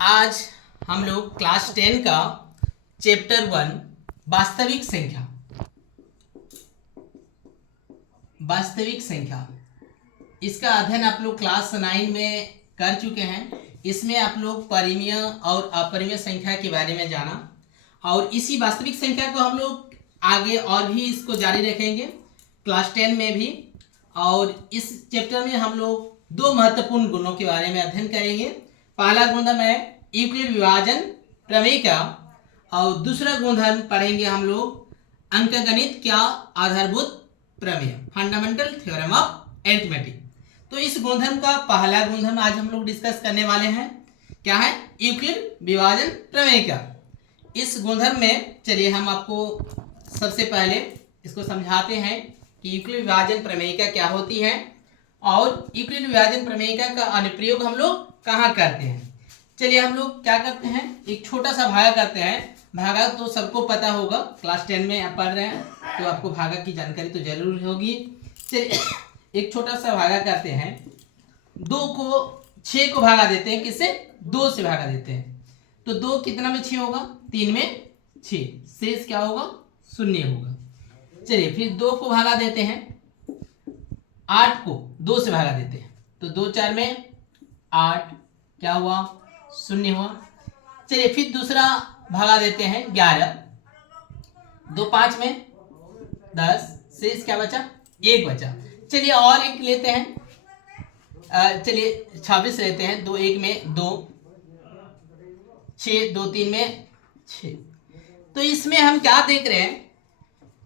आज हम लोग क्लास 10 का चैप्टर 1 वास्तविक संख्या इसका अध्ययन आप लोग क्लास 9 में कर चुके हैं। इसमें आप लोग परिमेय और अपरिमेय संख्या के बारे में जाना और इसी वास्तविक संख्या को हम लोग आगे और भी इसको जारी रखेंगे क्लास 10 में भी। और इस चैप्टर में हम लोग दो महत्वपूर्ण गुणों के बारे में अध्ययन करेंगे। पहला गुणधर्म है यूक्लिड विभाजन प्रमेय का और दूसरा गुणधर्म पढ़ेंगे हम लोग अंकगणित क्या आधारभूत प्रमेय, फंडामेंटल थ्योरम ऑफ अरिथमेटिक। तो इस गुणधर्म का पहला गुणधर्म आज हम लोग डिस्कस करने वाले हैं। क्या है? यूक्लिड विभाजन प्रमेय का। इस गुणधर्म में चलिए हम आपको सबसे पहले इसको समझाते हैं कि यूक्लिड विभाजन प्रमेयिका क्या होती है और यूक्लिड विभाजन प्रमेयिका का अनुप्रयोग हम लोग कहाँ करते हैं। चलिए हम लोग क्या करते हैं, एक छोटा सा भागा करते हैं। भागा तो सबको पता होगा, क्लास 10 में आप पढ़ रहे हैं तो आपको भागा की जानकारी तो जरूर होगी। चलिए एक छोटा सा भागा करते हैं। 6 को भागा देते हैं, किससे? 2 से भागा देते हैं। तो 2 कितना में 6 होगा? 3 में 6, शेष क्या होगा? 0 होगा। चलिए फिर 2 को भागा देते हैं, 8 को 2 से भागा देते हैं तो 2 4 में 8, क्या हुआ? 0 हुआ। चलिए फिर दूसरा भागा देते हैं 11, 2 5 में 10, शेष क्या बचा? 1 बचा। चलिए और एक लेते हैं, चलिए 26 लेते हैं। 2 1 में 2, 6 2 3 में 6। तो इसमें हम क्या देख रहे हैं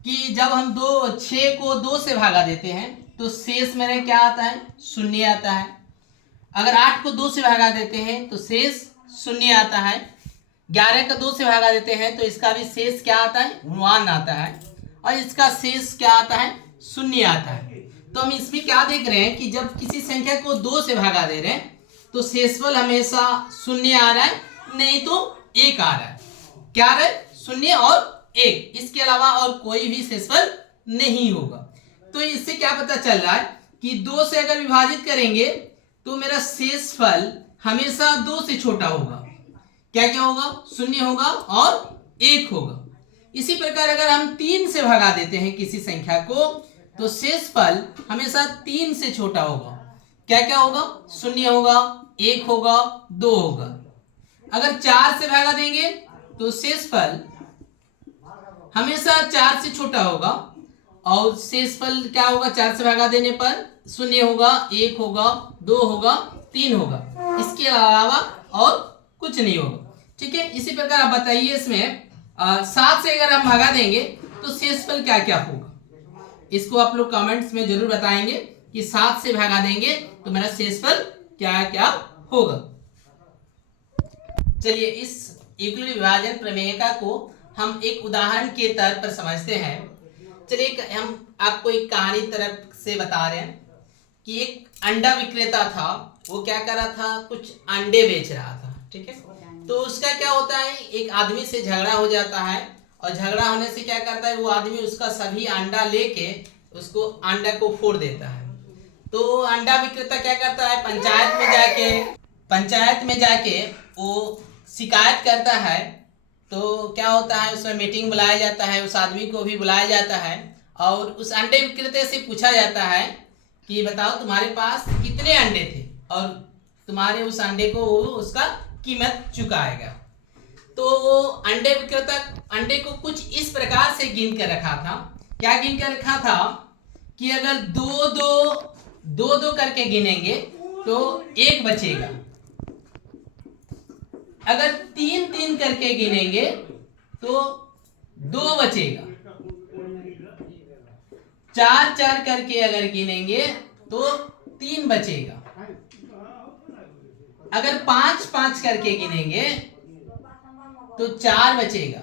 कि जब हम 6 को 2 से भागा देते हैं तो शेष मेरे क्या आता है? 0 आता है। अगर 8 को 2 से भागा देते हैं तो शेष 0 आता है। 11 को 2 से भागा देते हैं तो इसका भी शेष क्या आता है? 1 आता है। और इसका शेष क्या आता है? 0 आता है। तो हम इसमें क्या देख रहे हैं कि जब किसी संख्या को 2 से भागा दे रहे हैं तो शेषफल हमेशा 0 आ रहा है, नहीं तो 1 आ रहा है। क्या आ रहा है? 0 और 1, इसके अलावा और कोई भी शेषफल नहीं होगा। तो इससे क्या पता चल रहा है कि 2 से अगर विभाजित करेंगे तो मेरा शेषफल हमेशा 2 से छोटा होगा। क्या क्या होगा? 0 होगा और 1 होगा। इसी प्रकार अगर हम 3 से भगा देते हैं किसी संख्या को तो शेषफल हमेशा 3 से छोटा होगा। क्या क्या होगा? 0 होगा, 1 होगा, 2 होगा। अगर 4 से भगा देंगे तो शेषफल हमेशा 4 से छोटा होगा और शेषफल क्या होगा? 4 से भगा देने पर 0 होगा, 1 होगा, 2 होगा, 3 होगा, इसके अलावा और कुछ नहीं होगा। ठीक है, इसी प्रकार आप बताइए इसमें 7 से अगर हम भगा देंगे तो शेषफल क्या क्या होगा? इसको आप लोग कमेंट्स में जरूर बताएंगे कि 7 से भगा देंगे तो मेरा शेषफल क्या क्या होगा। चलिए इस यूक्लिड विभाजन प्रमेयिका को हम एक उदाहरण के तौर पर समझते हैं। चलिए हम आपको एक कहानी तरफ से बता रहे हैं कि एक अंडा विक्रेता था। वो क्या कर रहा था? कुछ अंडे बेच रहा था। ठीक है, तो उसका क्या होता है, एक आदमी से झगड़ा हो जाता है और झगड़ा होने से क्या करता है, वो आदमी उसका सभी अंडा लेके उसको अंडा को फोड़ देता है। तो अंडा विक्रेता क्या करता है, पंचायत में जाके वो शिकायत करता है। तो क्या होता है, उसमें मीटिंग बुलाया जाता है, उस आदमी को भी बुलाया जाता है और उस अंडे विक्रेता से पूछा जाता है कि बताओ तुम्हारे पास कितने अंडे थे और तुम्हारे उस अंडे को वो उसका कीमत चुकाएगा। तो वो अंडे विक्रेता अंडे को कुछ इस प्रकार से गिन कर रखा था। क्या गिन कर रखा था कि अगर दो करके गिनेंगे तो 1 बचेगा, अगर 3 करके गिनेंगे तो 2 बचेगा, 4 करके अगर गिनेंगे तो 3 बचेगा, अगर 5 करके गिनेंगे तो 4 बचेगा,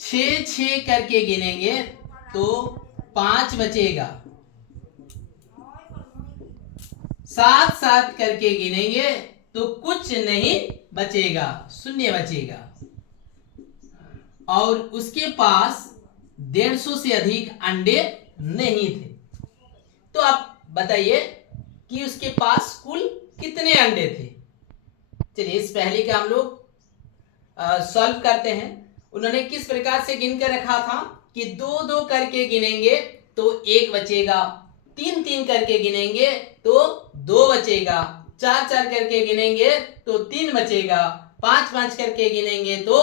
6 करके गिनेंगे तो 5 बचेगा, 7 करके गिनेंगे तो कुछ नहीं बचेगा, 0 बचेगा। और उसके पास 150 से अधिक अंडे नहीं थे। तो आप बताइए कि उसके पास कुल कितने अंडे थे? चलिए इस पहले का हम लोग सॉल्व करते हैं। उन्होंने किस प्रकार से गिन कर रखा था कि 2-2 करके गिनेंगे तो 1 बचेगा, 3-3 करके गिनेंगे तो 2 बचेगा, 4-4 करके गिनेंगे तो 3 बचेगा, 5-5 करके गिनेंगे तो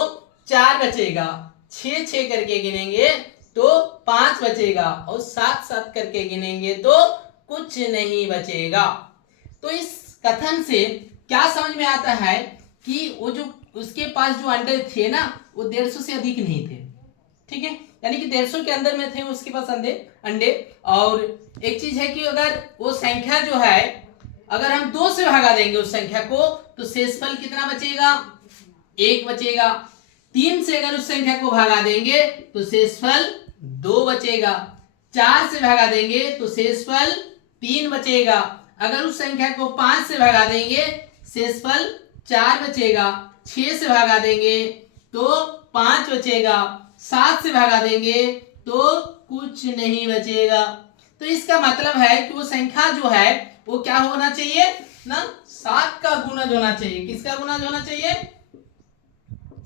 4 बचेगा, 6-6 करके गिनेंगे तो 5 बचेगा और 7-7 करके गिनेंगे तो कुछ नहीं बचेगा। तो इस कथन से क्या समझ में आता है कि वो जो उसके पास जो अंडे थे ना वो 150 से अधिक नहीं थे, ठीक है, यानी कि 150 के अंदर में थे उसके पास अंडे। और एक चीज है कि अगर वो संख्या जो है अगर हम 2 से भागा देंगे उस संख्या को तो शेषफल कितना बचेगा, 1 बचेगा। 3 से अगर उस संख्या को भागा देंगे तो शेषफल 2 बचेगा। 4 से भागा देंगे तो शेषफल 3 बचेगा। अगर उस संख्या को 5 से भागा देंगे शेषफल 4 बचेगा। 6 से भागा देंगे तो 5 बचेगा। 7 से भागा देंगे तो कुछ नहीं बचेगा। तो इसका मतलब है कि वो संख्या जो है वो क्या होना चाहिए ना, 7 का गुणज होना चाहिए। किसका गुणज होना चाहिए,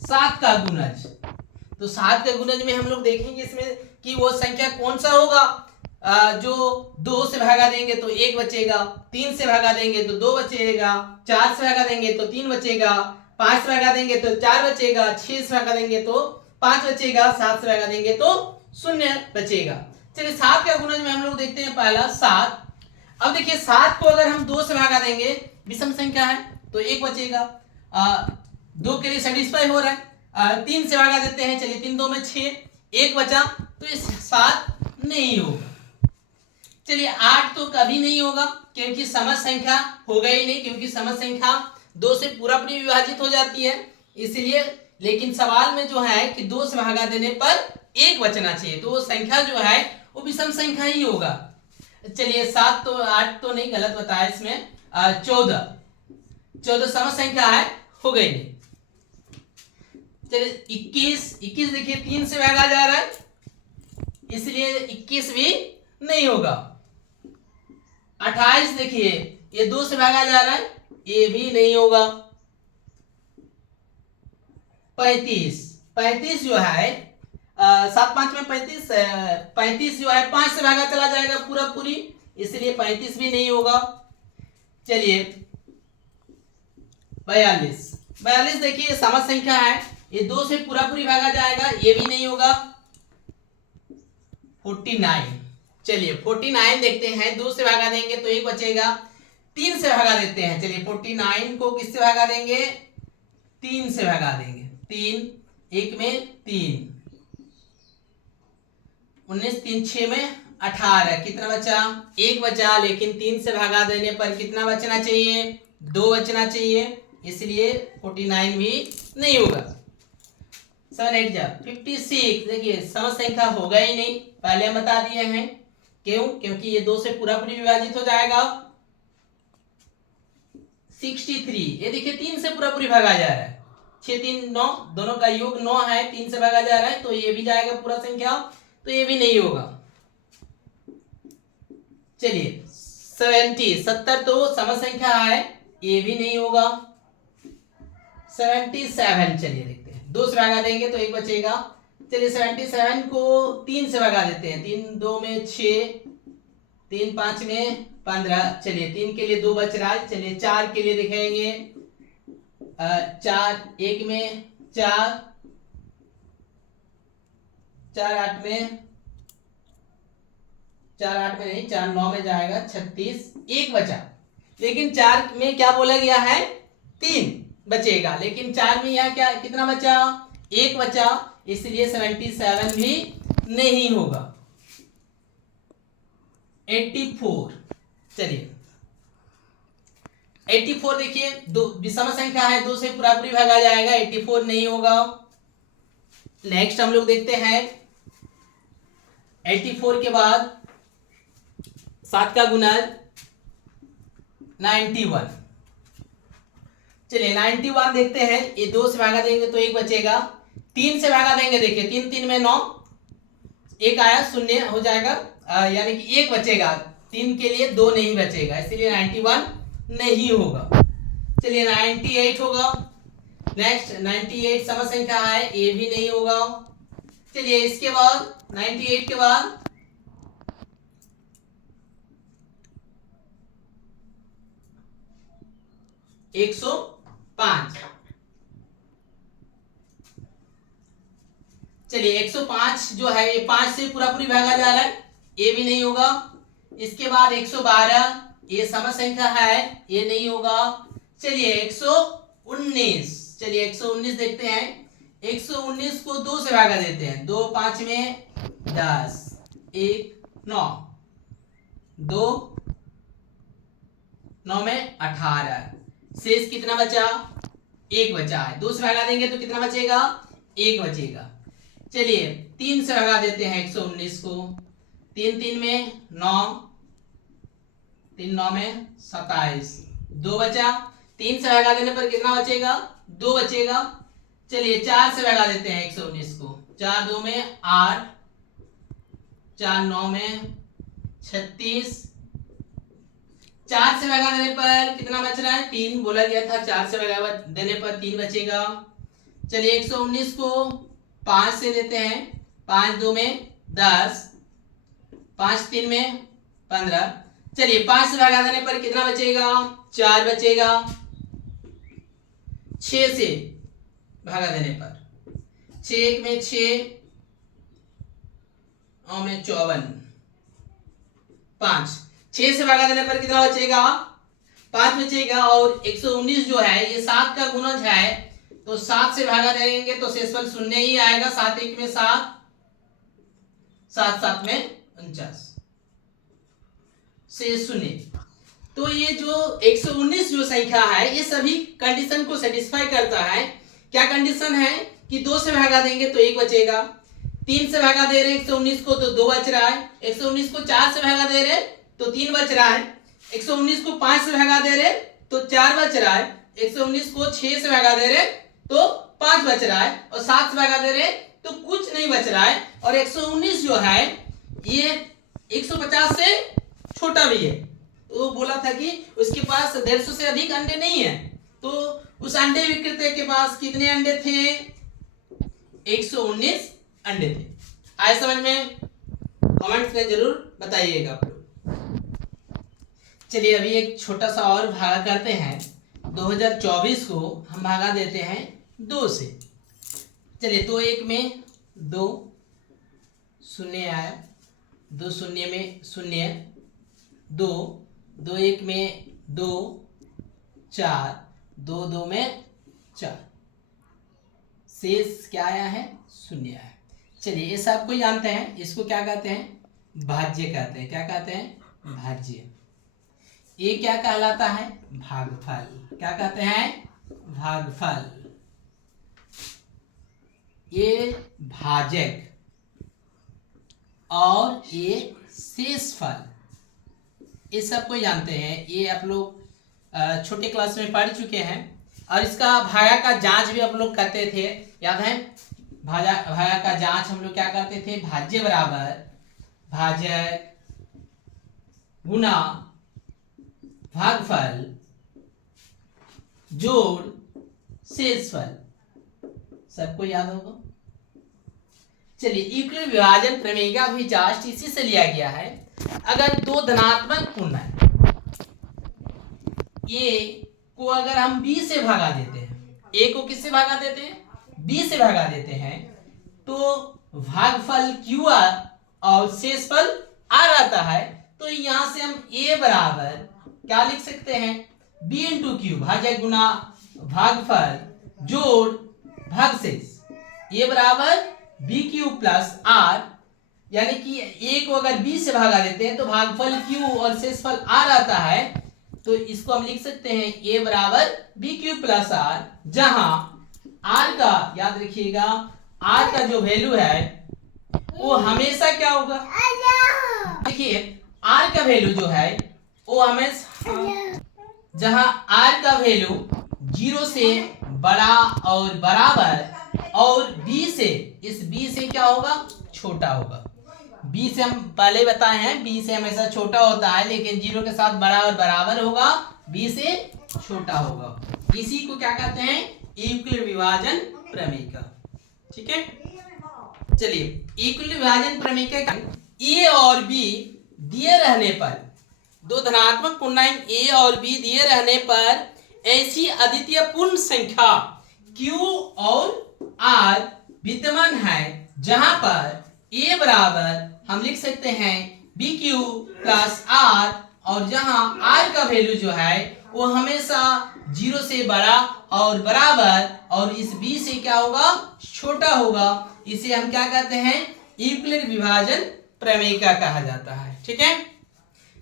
7 का गुणज। तो 7 के गुणज में हम लोग देखेंगे इसमें कि वो संख्या कौन सा होगा। जो 2 से भागा देंगे तो 1 बचेगा, 3 से भागा देंगे तो 2 बचेगा, 4 से भागा देंगे तो 3 बचेगा, 5 से भागा देंगे तो 4 बचेगा, 6 से भागा देंगे तो 5 बचेगा, 7 से भागा देंगे तो 0 बचेगा। चलिए 7 का गुणज में हम लोग देखते हैं पहला 7। अब देखिए 7 को अगर हम 2 से भागा देंगे, विषम संख्या है तो 1 बचेगा। 2 के लिए सेटिस्फाई हो रहा है। 3 से भागा देते हैं, चलिए 3 2 में 6, 1 बचा तो इस 7 नहीं होगा। चलिए 8 तो कभी नहीं होगा क्योंकि समझ संख्या होगा ही नहीं, क्योंकि समझ संख्या 2 से पूरा पूरी विभाजित हो जाती है इसलिए। लेकिन सवाल में जो है कि 2 से भागा देने पर 1 बचना चाहिए तो वो संख्या जो है वो विषम संख्या ही होगा। चलिए 7 तो 8 तो नहीं, गलत बताया इसमें। 14 समझ संख्या है, हो गई नहीं। चलिए 21 देखिए 3 से भागा जा रहा है इसलिए 21 भी नहीं होगा। 28 देखिए ये 2 से भागा जा रहा है, ये भी नहीं होगा। 35 जो है 7 5 में 35 जो है 5 से भागा चला जाएगा पूरा पूरी, इसलिए 35 भी नहीं होगा। चलिए 42 देखिए समझ संख्या है, ये 2 से पूरा पूरी भागा जाएगा, ये भी नहीं होगा। 49 चलिए 49 देखते हैं, 2 से भागा देंगे तो 1 बचेगा। 3 से भागा देते हैं, चलिए 49 को किससे भागा देंगे, 3 से भागा देंगे। 3 1 में 3, 19 3 6 में 18, कितना बचा, 1 बचा। लेकिन 3 से भागा देने पर कितना बचना चाहिए, 2 बचना चाहिए, इसलिए 49 भी नहीं होगा। 7 8 जा 56 देखिए समझ संख्या होगा ही नहीं, पहले हम बता दिए हैं। क्यों, क्योंकि ये 2 से पूरा पूरी विभाजित हो जाएगा। 63 ये देखिए 3 से पूरा पूरी भागा जा रहा है, 6 3 9 दोनों का योग 9 है, 3 से भागा जा रहा है तो ये भी जाएगा पूरा संख्या, तो ये भी नहीं होगा। चलिए 70 तो समझ संख्या है, ये भी नहीं होगा। 77 चलिए देखते हैं, 2 से भागा देंगे तो 1 बचेगा। चलिए 77 को 3 से भागा देते हैं, 3 2 में 6, 3 5 में 15, चलिए 3 के लिए 2 बच रहा है। चलिए 4 के लिए दिखाएंगे, 4 1 में 4, 4 8 में 4 9 में जाएगा 36, 1 बचा। लेकिन 4 में क्या बोला गया है, 3 बचेगा, लेकिन 4 में यहाँ क्या कितना बचा, 1 बचा, इसलिए 77 भी नहीं होगा। 84 चलिए 84 देखिए दो विषम संख्या है, 2 से पूरा पूरी भागा जाएगा, 84 नहीं होगा। नेक्स्ट हम लोग देखते हैं 84 के बाद 7 का गुणज 91। चलिए 91 देखते हैं, ये 2 से भागा देंगे तो 1 बचेगा। 3 से भागा देंगे, देखिए 3 3 में 9, 1 आया 0 हो जाएगा, यानी कि 1 बचेगा। 3 के लिए 2 नहीं बचेगा, इसलिए 91 नहीं होगा। चलिए 98 होगा। नेक्स्ट 98 सम संख्या है, ये भी नहीं होगा। चलिए इसके बाद 98 के बाद 105। चलिए 105 जो है ये 5 से पूरा पूरी भागा जा रहा है, ये भी नहीं होगा। इसके बाद 112, ये सम संख्या है, ये नहीं होगा। चलिए 119, चलिए 119 देखते हैं। 119 को 2 से भागा देते हैं। 2 5 में 10, 1 9, 2 9 में 18। शेष कितना बचा? 1 बचा है। 2 से भागा देंगे तो कितना बचेगा? 1 बचेगा। चलिए 3 से भगा देते हैं 119 को। 3 3 में 9, 3 9 में 27, 2 बचा। 3 से भगा देने पर कितना बचेगा? 2 बचेगा। चलिए 4 से भगा देते हैं 119 को। 4 2 में 8, 4 9 में 36। 4 से भगा देने पर कितना बच रहा है? 3 बोला गया था। 4 से भगा देने पर 3 बचेगा। चलिए 119 को 5 से लेते हैं। 5 2 में 10, 5 3 में 15। चलिए 5 से भगा देने पर कितना बचेगा? 4 बचेगा। 6 से भगा देने पर 6 1 में 6 और में 54, 5। 6 से भगा देने पर कितना बचेगा? 5 बचेगा। और 119 जो है ये 7 का गुणज है, तो 7 से भागा देंगे तो शेषफल 0 ही आएगा। 7 1 में 7, 7 7 में 49, शेष 0। तो ये जो 119 जो संख्या है ये सभी कंडीशन को सेटिस्फाई करता है। क्या कंडीशन है? कि 2 से भागा देंगे तो 1 बचेगा। 3 से भागा दे रहे हैं 119 को तो 2 बच रहा है। 119 को 4 से भागा दे रहे तो 3 बच रहा है। 119 को 5 से भागा दे रहे तो 4 बच रहा है। 119 को 6 से भागा दे रहे तो 5 बच रहा है। और 7 से भागा दे रहे तो कुछ नहीं बच रहा है। और 119 जो है ये 150 से छोटा भी है। तो बोला था कि उसके पास 150 से अधिक अंडे नहीं है। तो उस अंडे विक्रेता के पास कितने अंडे थे? 119 अंडे थे। आए समझ में? कमेंट्स में जरूर बताइएगा आप लोग। चलिए अभी एक छोटा सा और भागा करते हैं। 2024 को हम भागा देते हैं 2 से। चलिए 2 1 में 2, 0 आया। 2 0 में 0, 2 2 1 में 2, 4 2 2 में 4। शेष क्या आया है? 0 आया। चलिए ये सब कोई जानते हैं। इसको क्या कहते हैं? भाज्य कहते हैं। क्या कहते हैं? भाज्य। ये क्या कहलाता है? भागफल। क्या कहते हैं? भागफल। ये भाजक और ये शेषफल, ये सब कोई जानते हैं। ये आप लोग छोटे क्लास में पढ़ चुके हैं। और इसका भागा का जांच भी आप लोग करते थे, याद है? भागा का जांच हम लोग क्या करते थे? भाज्य बराबर भाजक गुना भागफल जोड़ शेषफल। सबको याद होगा। चलिए यूक्लिड विभाजन प्रमेय का भी जांच इसी से लिया गया है। अगर 2 धनात्मक पूर्ण है, ये को अगर हम b से भागा देते हैं, a को किससे भागा देते हैं? b से भागा देते हैं, तो भागफल q और शेषफल r आता है। तो यहां से हम a बराबर क्या लिख सकते हैं? b इंटू क्यू, भाजक गुना भागफल जोड़ भागशेष। a बराबर बी क्यू प्लस आर, यानी कि a को अगर b से भागा देते हैं तो भागफल q और शेषफल r आता है। तो इसको हम लिख सकते हैं a बराबर बी क्यू प्लस आर, जहां r का, याद रखिएगा, r का जो वैल्यू है वो हमेशा क्या होगा? देखिए r का वैल्यू जो है वो हमेशा, जहां r का वैल्यू 0 से बड़ा और बराबर और b से, इस b से क्या होगा? छोटा होगा। b से हम पहले बताए हैं b से हमेशा छोटा होता है, लेकिन 0 के साथ बड़ा और बराबर होगा, b से छोटा होगा। इसी को क्या कहते हैं, यूक्लिड विभाजन प्रमेय। ठीक है, चलिए यूक्लिड विभाजन प्रमेय का ए और बी दिए रहने पर, दो धनात्मक पूर्णांक ए और बी दिए रहने पर ऐसी अद्वितीय पूर्ण संख्या Q और R विद्यमान है जहां पर A बराबर हम लिख सकते हैं BQ प्लस R, और जहां R का वैल्यू जो है वो हमेशा 0 से बड़ा और बराबर और इस B से क्या होगा, छोटा होगा। इसे हम क्या कहते हैं, यूक्लिड विभाजन प्रमेय का कहा जाता है। ठीक है,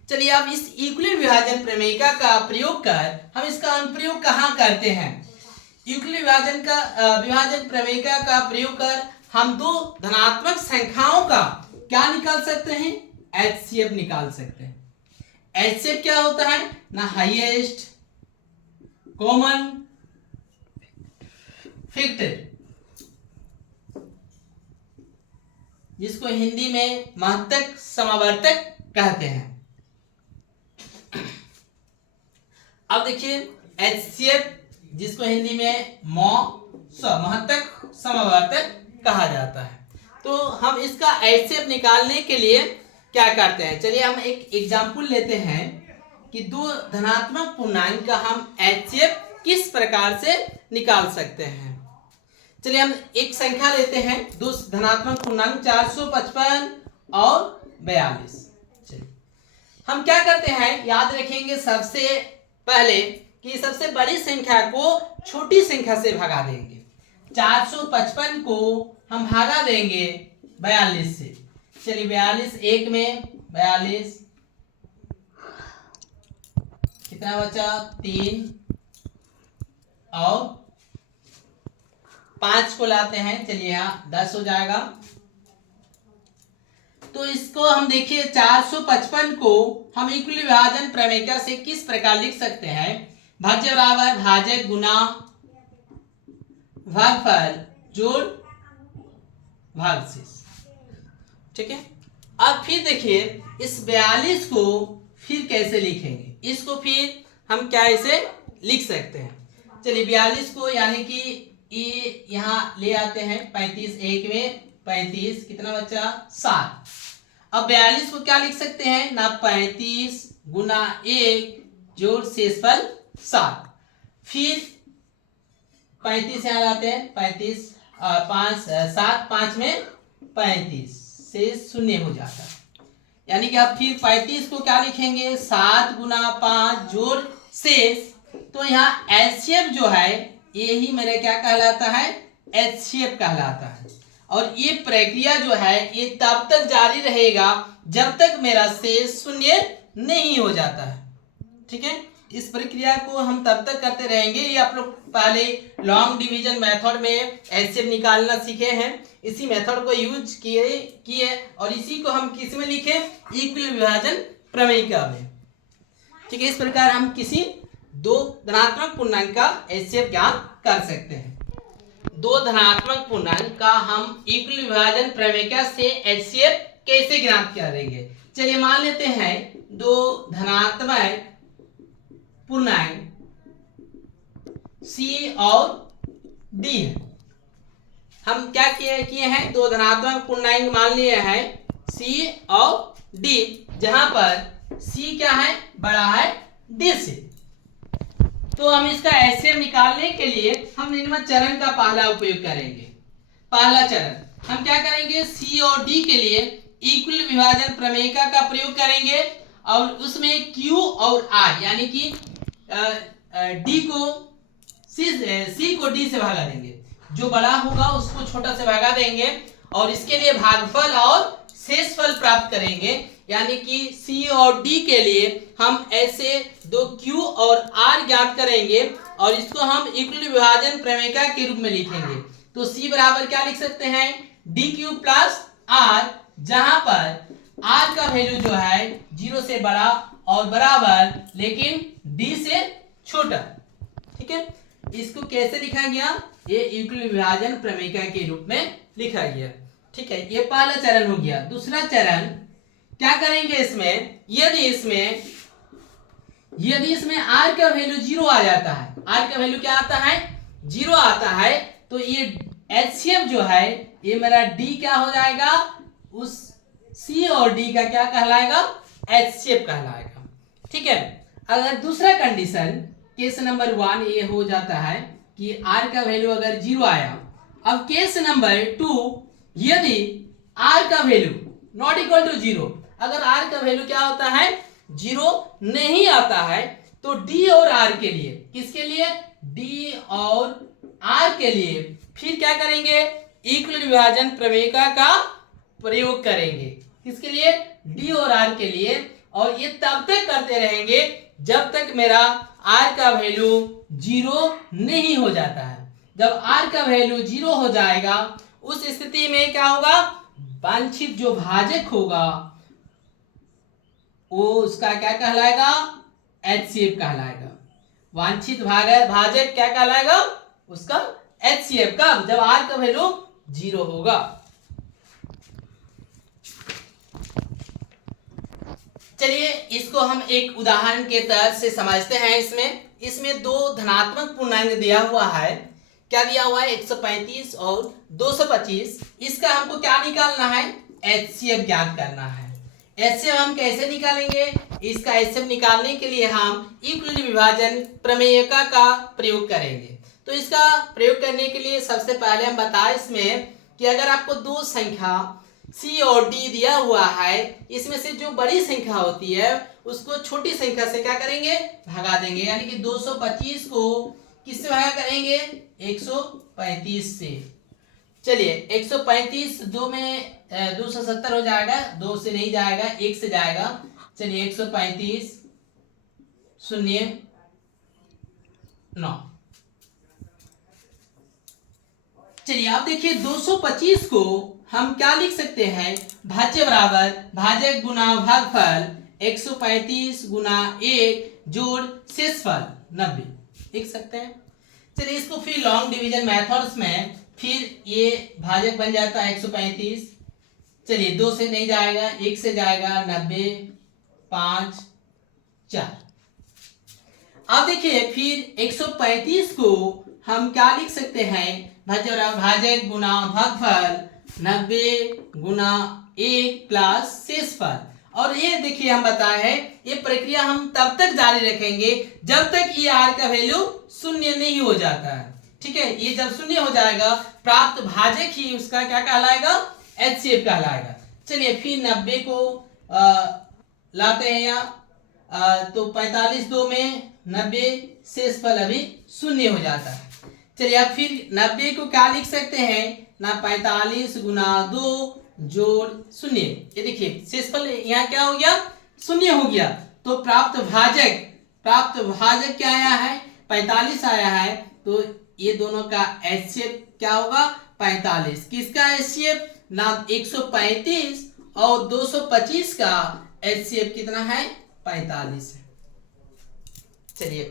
चलिए अब इस यूक्लिड विभाजन प्रमेय का प्रयोग कर हम इसका अनुप्रयोग कहाँ करते हैं। यूक्लिड विभाजन प्रमेय का प्रयोग कर हम दो धनात्मक संख्याओं का क्या निकाल सकते हैं, HCF निकाल सकते हैं। HCF क्या होता है ना, हाईएस्ट कॉमन फैक्टर, जिसको हिंदी में महत्तक समावर्तक कहते हैं। अब देखिए HCF जिसको हिंदी में महत्तक समावर्तक कहा जाता है। तो हम इसका HCF निकालने के लिए क्या करते हैं, चलिए हम एक एग्जाम्पल लेते हैं कि दो धनात्मक पूर्णांक का हम HCF किस प्रकार से निकाल सकते हैं। चलिए हम एक संख्या लेते हैं, दो धनात्मक पूर्णांक 455 और 42। चलिए हम क्या करते हैं, याद रखेंगे सबसे पहले कि सबसे बड़ी संख्या को छोटी संख्या से भगा देंगे। 455 को हम भागा देंगे 42 से। चलिए 42 एक में 42 कितना बचा, 3 और 5 को लाते हैं, चलिए यहाँ 10 हो जाएगा। तो इसको हम देखिए 455 को हम यूक्लिड विभाजन प्रमेय से किस प्रकार लिख सकते हैं, भाज्य बराबर भाजक गुना भागफल जोड़ भागशेष। ठीक है, अब फिर देखिए इस 42 को फिर कैसे लिखेंगे, इसको फिर हम क्या ऐसे लिख सकते हैं। चलिए 42 को यानी कि ये यहाँ ले आते हैं, 35 एक में 35 कितना बचा 7। अब 42 को क्या लिख सकते हैं ना, 35 गुना 1 जोड़ शेषफल 7। फिर 35 यहाँ लाते हैं, 35 5 7 5 में 35 से शून्य हो जाता है। यानी कि अब फिर 35 को क्या लिखेंगे, 7 गुना 5 जोड़ शेष। तो यहाँ एचसीएफ जो है यही मेरे क्या कहलाता है, एचसीएफ कहलाता है। और ये प्रक्रिया जो है ये तब तक जारी रहेगा जब तक मेरा शेष शून्य नहीं हो जाता है। ठीक है, इस प्रक्रिया को हम तब तक करते रहेंगे। ये आप लोग पहले लॉन्ग डिवीजन मेथड में एचसीएफ निकालना सीखे हैं, इसी मेथड को यूज किए और इसी को हम किस में लिखे, यूक्लिड विभाजन प्रमेय में। ठीक है, इस प्रकार हम किसी दो धनात्मक पूर्णांक का एचसीएफ ज्ञात कर सकते हैं। दो धनात्मक पूर्णांक का हम यूक्लिड विभाजन प्रमेय से एचसीएफ कैसे ज्ञात करेंगे। चलिए मान लेते हैं दो धनात्मक पूर्णांक C और D है। हम क्या किए हैं, दो धनात्मक पूर्णांक मान लिए हैं C और D, जहां पर C क्या है, बड़ा है D से। तो हम इसका एचसीएफ निकालने के लिए हम निम्न चरण का पहला उपयोग करेंगे। पहला चरण हम क्या करेंगे, C और D के लिए यूक्लिड विभाजन प्रमेय का प्रयोग करेंगे और उसमें Q और R यानी कि D को C को D से भागा देंगे, जो बड़ा होगा उसको छोटा से भागा देंगे और इसके लिए भागफल और शेषफल प्राप्त करेंगे। यानी कि C और D के लिए हम ऐसे दो Q और R ज्ञात करेंगे और इसको हम यूक्लिड विभाजन प्रमेय के रूप में लिखेंगे। तो C बराबर क्या लिख सकते हैं, DQ प्लस R, जहां पर R का वैल्यू जो है 0 से बड़ा और बराबर लेकिन D से छोटा। ठीक है, इसको कैसे लिखा गया, ये यूक्लिड विभाजन प्रमेय के रूप में लिखा गया। ठीक है, ये पहला चरण हो गया। दूसरा चरण क्या करेंगे, इसमें यदि इसमें R का वैल्यू 0 आ जाता है आर का वैल्यू क्या आता है 0 आता है, तो ये HCF जो है ये मेरा D क्या हो जाएगा, उस C और D का क्या कहलाएगा, HCF कहलाएगा। ठीक है। अगर दूसरा कंडीशन केस नंबर 1 ये हो जाता है कि R का वैल्यू अगर 0 आया। अब केस नंबर 2, यदि R का वैल्यू नॉट इक्वल टू 0, अगर R का वैल्यू क्या होता है 0 नहीं आता है, तो D और R के लिए, किसके लिए, D और R के लिए फिर क्या करेंगे, इक्वल विभाजन प्रमेयिका का प्रयोग करेंगे। किसके लिए, D और R के लिए। और ये तब तक करते रहेंगे जब तक मेरा R का वैल्यू 0 नहीं हो जाता है। जब R का वैल्यू 0 हो जाएगा, उस स्थिति में क्या होगा, वांछित जो भाजक होगा वो उसका क्या कहलाएगा, HCF कहलाएगा। वांछित भाजक क्या कहलाएगा, उसका HCF का, जब R का वैल्यू 0 होगा। चलिए इसको हम एक उदाहरण के तहत से समझते हैं। इसमें दो धनात्मक पूर्णांक दिया हुआ है। क्या दिया हुआ है, 135 और 225। इसका हमको क्या निकालना है, HCF ज्ञात करना है। HCF हम कैसे निकालेंगे, इसका HCF निकालने के लिए हम इक्वल विभाजन प्रमेयिका का प्रयोग करेंगे। तो इसका प्रयोग करने के लिए सबसे पहले हम बताएं इसमें कि अगर आपको दो संख्या C और D दिया हुआ है, इसमें से जो बड़ी संख्या होती है उसको छोटी संख्या से क्या करेंगे, भगा देंगे। यानी कि 225 को किससे भागा करेंगे, 135 से। चलिए 135 2 में 270 हो जाएगा, 2 से नहीं जाएगा, 1 से जाएगा। चलिए 135 0 9। चलिए आप देखिए 225 को हम क्या लिख सकते हैं, भाज्य बराबर भाजक गुना भागफल 135 गुना 1 जोड़ शेषफल 90 लिख सकते हैं। चलिए इसको फिर लॉन्ग डिवीजन मेथड्स में फिर ये भाजक बन जाता है 135। चलिए 2 से नहीं जाएगा, 1 से जाएगा, 90 5 4। अब देखिए फिर 135 को हम क्या लिख सकते हैं, भाजक गुना भागफल 90 गुना 1 प्लस शेषफल। और ये देखिए हम बताए हैं ये प्रक्रिया हम तब तक जारी रखेंगे जब तक ये R का वैल्यू 0 नहीं हो जाता है। ठीक है, ये जब 0 हो जाएगा प्राप्त भाजक ही उसका क्या कहलाएगा, HCF कहलाएगा। चलिए फिर 90 को लाते हैं यहाँ, तो 45 2 में 90, शेषफल अभी 0 हो जाता है। चलिए अब फिर 90 को क्या लिख सकते हैं ना, 45 गुना 2 जोड़ 0। ये देखिए शेषफल यहाँ क्या हो गया, 0 हो गया। तो प्राप्त भाजक क्या आया है, 45 आया है। तो ये दोनों का HCF क्या होगा, 45। किसका HCF ना, 135 और 225 का HCF कितना है, 45 है। चलिए